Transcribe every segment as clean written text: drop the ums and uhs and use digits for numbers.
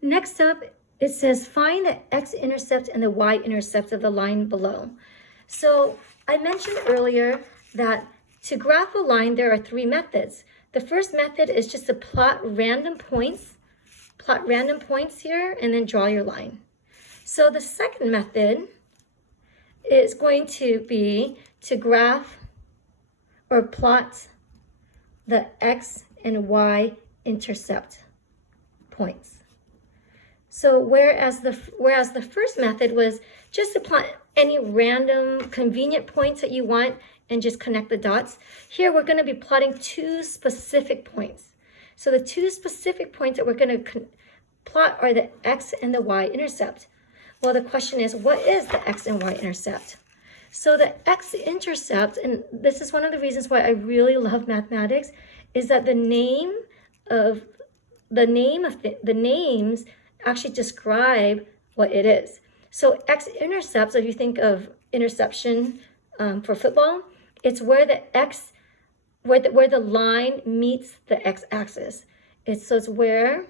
Next up, it says find the x-intercept and the y-intercept of the line below. So I mentioned earlier that to graph a line, there are three methods. The first method is just to plot random points here and then draw your line. So the second method is going to be to graph or plot the x and y-intercept points. So whereas the first method was just to plot any random convenient points that you want and just connect the dots, here we're going to be plotting two specific points. So the two specific points that we're going to plot are the x and the y-intercept. Well, the question is, what is the x and y-intercept? So the x-intercept, and this is one of the reasons why I really love mathematics, is that the names actually describe what it is. So x-intercepts, if you think of interception for football, it's where where the line meets the x-axis. So it's where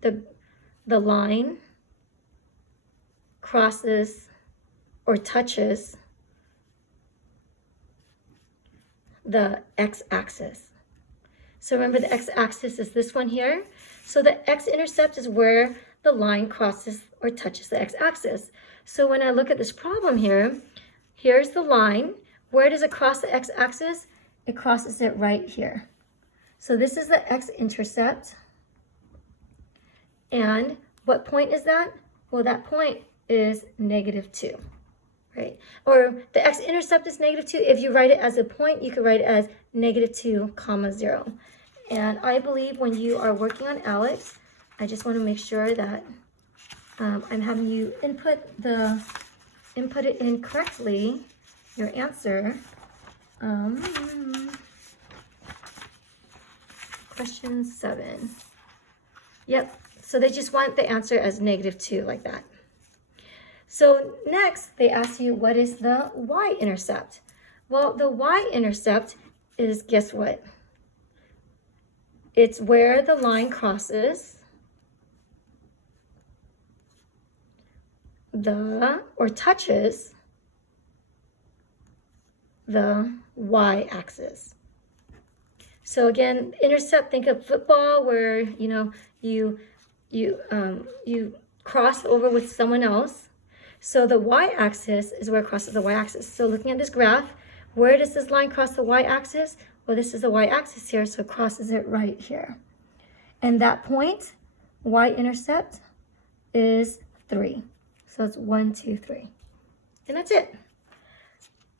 the line crosses or touches the x-axis. So remember, the x-axis is this one here. So the x-intercept is where the line crosses or touches the x-axis. So when I look at this problem here, here's the line. Where does it cross the x-axis? It crosses it right here. So this is the x-intercept. And what point is that? Well, that point is -2, right? Or the x-intercept is -2. If you write it as a point, you could write it as -2, 0. And I believe when you are working on ALEKS, I just want to make sure that I'm having you input it in correctly, your answer. Question 7. Yep, so they just want the answer as -2, like that. So next, they ask you, what is the y-intercept? Well, the y-intercept is, guess what? It's where the line crosses or touches the y-axis. So again, intercept, think of football where, you cross over with someone else. So the y-axis is where it crosses the y-axis. So looking at this graph, where does this line cross the y-axis? Well, this is the y-axis here, so it crosses it right here. And that point, y-intercept, is 3. So it's 1, 2, 3. And that's it.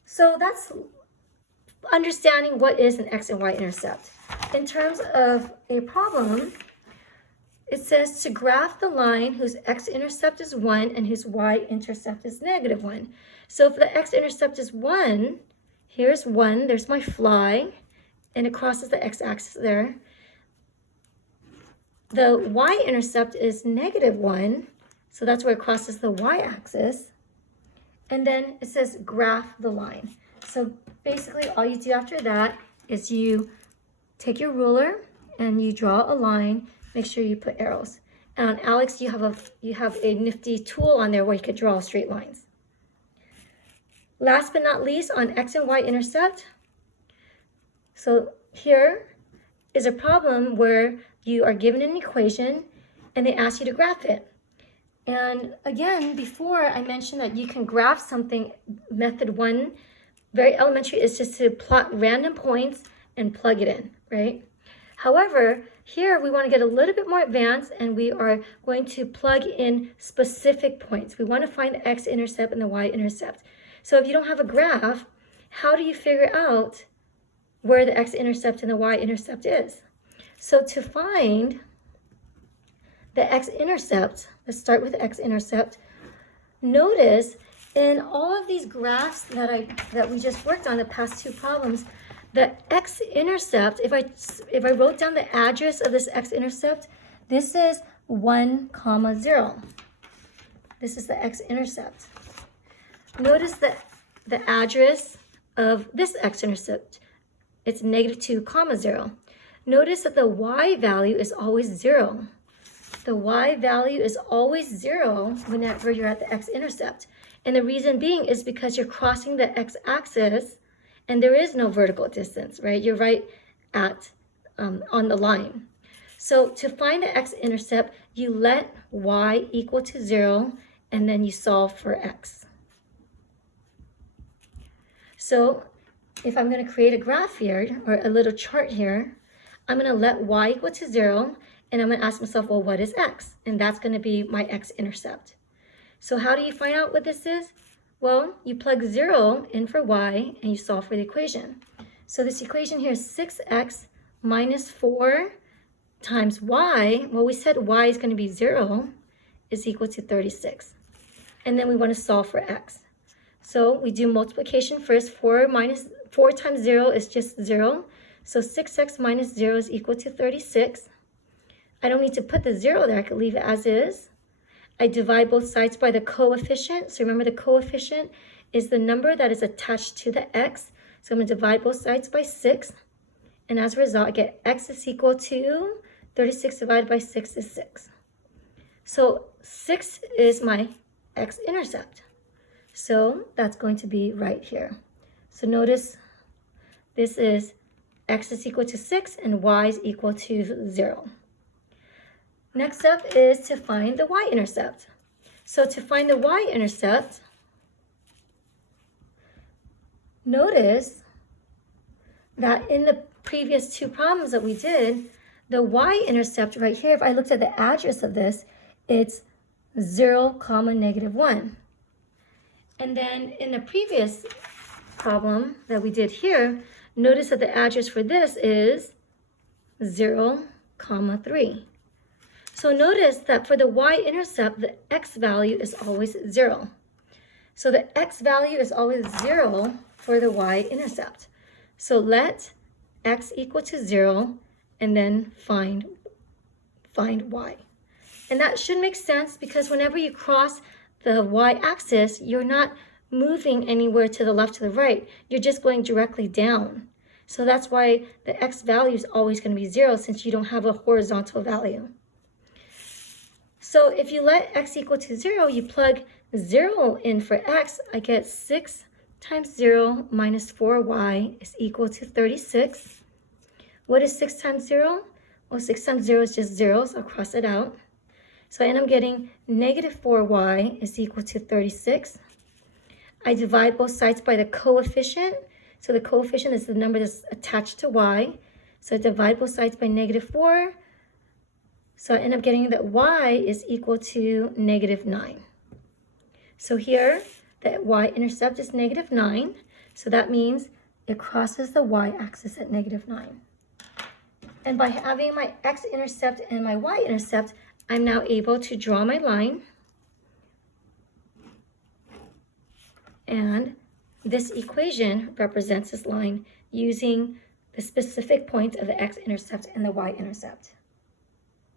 So that's understanding what is an x and y-intercept. In terms of a problem, it says to graph the line whose x-intercept is 1 and whose y-intercept is -1. So if the x-intercept is 1, here's 1, there's my fly, and it crosses the x-axis there. The y-intercept is -1, so that's where it crosses the y-axis. And then it says graph the line. So basically all you do after that is you take your ruler and you draw a line. Make sure you put arrows. And on ALEKS, you have a nifty tool on there where you could draw straight lines. Last but not least, on x and y-intercept, so here is a problem where you are given an equation and they ask you to graph it. And again, before I mentioned that you can graph something, method 1, very elementary, is just to plot random points and plug it in, right? However, here we want to get a little bit more advanced and we are going to plug in specific points. We want to find the x-intercept and the y-intercept. So if you don't have a graph, how do you figure out where the x-intercept and the y-intercept is? So to find the x-intercept, let's start with the x-intercept. Notice in all of these graphs that we just worked on, the past 2 problems, the x-intercept, if I wrote down the address of this x-intercept, this is 1, 0. This is the x-intercept. Notice that the address of this x-intercept, it's -2, 0. Notice that the y value is always 0. the y value is always 0 whenever you're at the x-intercept. And the reason being is because you're crossing the x-axis and there is no vertical distance, right? You're right at on the line. So to find the x-intercept, you let y equal to 0 and then you solve for x. So if I'm going to create a graph here, or a little chart here, I'm going to let y equal to 0, and I'm going to ask myself, well, what is x? And that's going to be my x-intercept. So how do you find out what this is? Well, you plug 0 in for y, and you solve for the equation. So this equation here is 6x minus 4 times y. Well, we said y is going to be 0 is equal to 36. And then we want to solve for x. So we do multiplication first. 4 times 0 is just 0. So 6x minus 0 is equal to 36. I don't need to put the 0 there. I could leave it as is. I divide both sides by the coefficient. So remember, the coefficient is the number that is attached to the x. So I'm going to divide both sides by 6. And as a result, I get x is equal to 36 divided by 6 is 6. So 6 is my x-intercept. So that's going to be right here. So notice this is x is equal to 6 and y is equal to 0. Next up is to find the y-intercept. So to find the y-intercept, notice that in the previous two problems that we did, the y-intercept right here, if I looked at the address of this, it's 0, -1. And then in the previous problem that we did here, notice that the address for this is 0, 3. So notice that for the y-intercept, the x value is always 0. So the x value is always 0 for the y-intercept. So let x equal to 0 and then find y. And that should make sense because whenever you cross the y-axis, you're not moving anywhere to the left to the right. You're just going directly down. So that's why the x value is always going to be 0 since you don't have a horizontal value. So if you let x equal to 0, you plug 0 in for x. I get 6 times 0 minus 4y is equal to 36. What is 6 times 0? Well, 6 times 0 is just 0, so I'll cross it out. So I end up getting -4y is equal to 36. I divide both sides by the coefficient. So the coefficient is the number that's attached to y. So I divide both sides by -4. So I end up getting that y is equal to -9. So here, the y-intercept is -9. So that means it crosses the y-axis at -9. And by having my x-intercept and my y-intercept, I'm now able to draw my line. And this equation represents this line using the specific point of the x-intercept and the y-intercept.